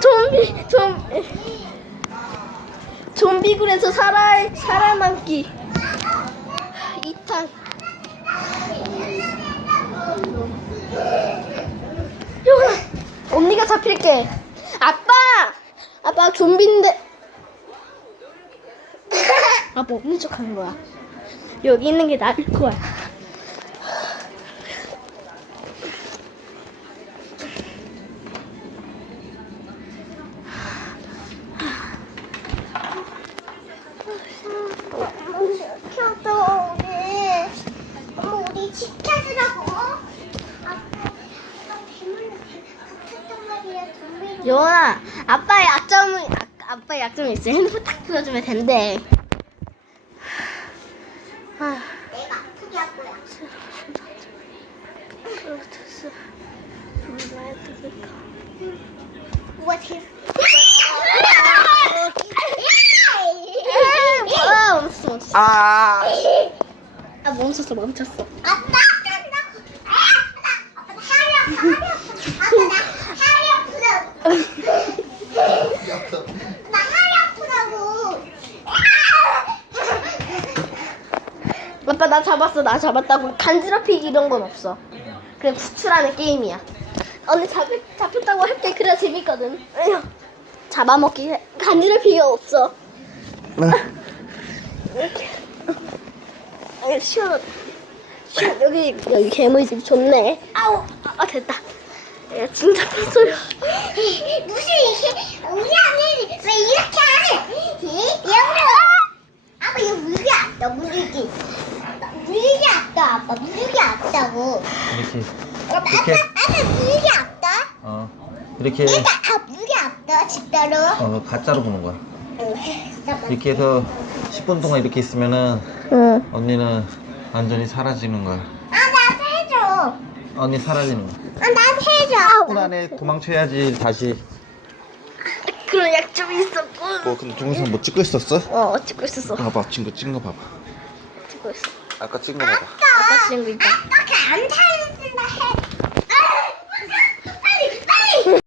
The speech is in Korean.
좀비 좀비 좀비굴에서 살아 살아남기. 2탄. 효은아 언니가 잡힐게. 아빠! 아빠 좀비인데. 아빠 없는 척 하는 거야. 여기 있는 게 나을 거야 지켜줘 우리 엄마 우리 지켜주라고 아빠 괴물 같았단 말이야 요원아 아빠의 약점은 아, 아빠의 약점이 있어 핸드폰 딱 들어주면 된대. 아, 내가 아프게 할 거야. 우와 제아 멈췄어 멈췄어 아. 아 멈췄어 멈췄어. 아빠 깐다고 아빠 나 하려 하려 아빠 나 하려 아프다고 아빠 나 잡았어. 나 잡았다고 간지럽히기 이런 건 없어. 그냥 구출하는 게임이야. 언니 잡, 잡혔다고 할게 그래야 재밌거든. 잡아먹기 해. 간지럽히기가 없어. 이렇게 아 시원하다 시원. 여기 여기 괴물집 좋네. 아우 아 됐다 야 진짜 탔어요. 무슨 이게? 우리 아들이 왜 이렇게 하는? 얘들아 아빠 이거 물기 왔다 물기 물기 왔다 아빠. 물기 왔다고. 이렇게. 아빠 이렇게? 아빠 물기 왔다 어. 이렇게. 얘가 아 물기 왔다 진짜로? 어 가짜로 보는 거야. 응, 잠깐만. 이렇게 해서 10분 동안 이렇게 있으면은 응. 언니는 완전히 사라지는 거야. 아 나한테 해줘 언니 사라지는 거야. 아 나한테 해줘 10분 안에 도망쳐야지 다시. 그런 약점이 있었고 뭐 근데 동영상 뭐 찍고 있었어? 어 찍고 있었어 봐봐 친구 찍은 거 봐봐. 찍고 있어 아까 찍은 거 봐봐. 아빠 찍은 거 있다 그안 타는다 해